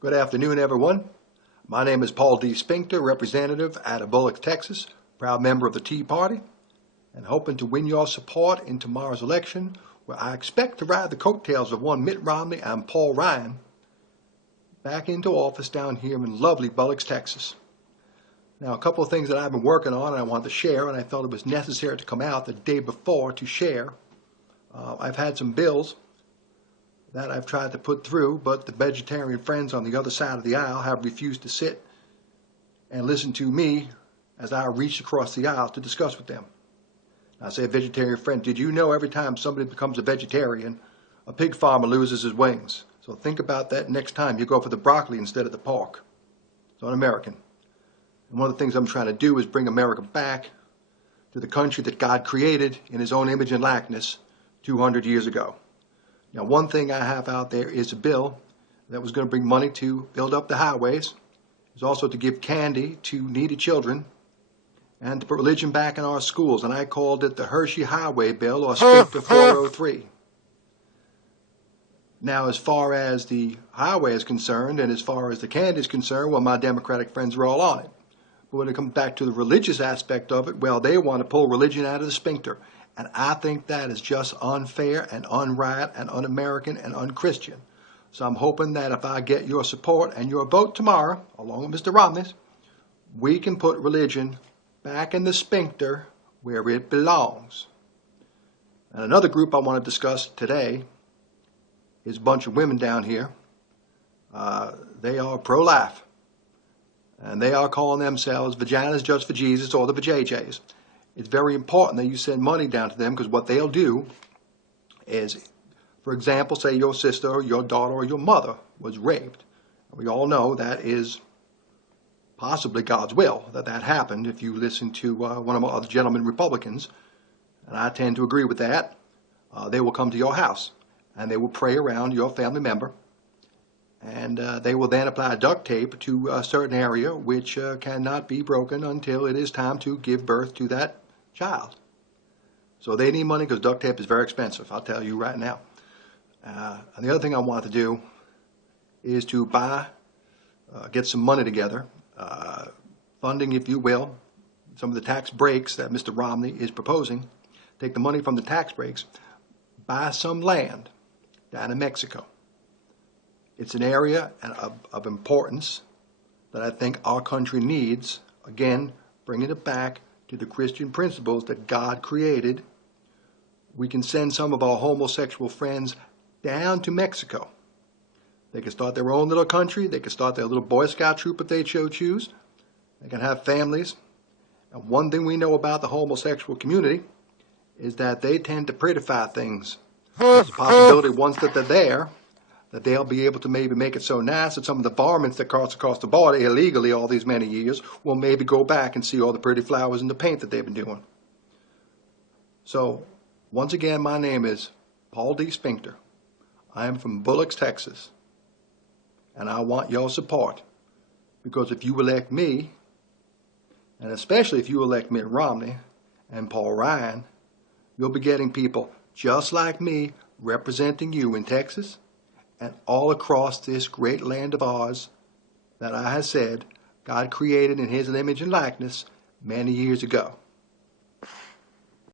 Good afternoon, everyone. My name is Paul D. Spinkter, representative out of Bullock, Texas, proud member of the Tea Party, and hoping to win your support in tomorrow's election, where I expect to ride the coattails of one Mitt Romney and Paul Ryan back into office down here in lovely Bullock, Texas. Now, a couple of things that I've been working on and I want to share, and I felt it was necessary to come out the day before to share. I've had some bills that I've tried to put through, but the vegetarian friends on the other side of the aisle have refused to sit and listen to me as I reach across the aisle to discuss with them. I say, vegetarian friend, did you know every time somebody becomes a vegetarian, a pig farmer loses his wings? So think about that next time you go for the broccoli instead of the pork. It's un-American. And one of the things I'm trying to do is bring America back to the country that God created in his own image and likeness 200 years ago. Now, one thing I have out there is a bill that was going to bring money to build up the highways. It's also to give candy to needy children and to put religion back in our schools. And I called it the Hershey Highway Bill, or Spinkter 403. Now, as far as the highway is concerned and as far as the candy is concerned, well, my Democratic friends are all on it. But when it comes back to the religious aspect of it, well, they want to pull religion out of the Spinkter. And I think that is just unfair and unright and un-American and un-Christian. So I'm hoping that if I get your support and your vote tomorrow, along with Mr. Romney's, we can put religion back in the Spinkter where it belongs. And another group I want to discuss today is a bunch of women down here. They are pro-life. And they are calling themselves Vaginas Just for Jesus, or the VJJs. It's very important that you send money down to them, because what they'll do is, for example, say your sister or your daughter or your mother was raped. We all know that is possibly God's will, that happened if you listen to one of my other gentlemen Republicans, and I tend to agree with that. They will come to your house and they will pray around your family member, and they will then apply duct tape to a certain area which cannot be broken until it is time to give birth to that child. So they need money because duct tape is very expensive, I'll tell you right now. And the other thing I want to do is to get some money together, funding, if you will, some of the tax breaks that Mr. Romney is proposing. Take the money from the tax breaks, buy some land down in Mexico. It's an area of importance that I think our country needs, again, bringing it back to the Christian principles that God created. We can send some of our homosexual friends down to Mexico. They can start their own little country. They can start their little Boy Scout troop if they choose. They can have families. And one thing we know about the homosexual community is that they tend to prettify things. There's a possibility once that they're there, that they'll be able to maybe make it so nice that some of the varmints that cross across the border illegally all these many years will maybe go back and see all the pretty flowers and the paint that they've been doing. So, once again, my name is Paul D. Spinkter. I am from Bullock, Texas, and I want your support, because if you elect me, and especially if you elect Mitt Romney and Paul Ryan, you'll be getting people just like me representing you in Texas and all across this great land of ours that I have said God created in his image and likeness many years ago.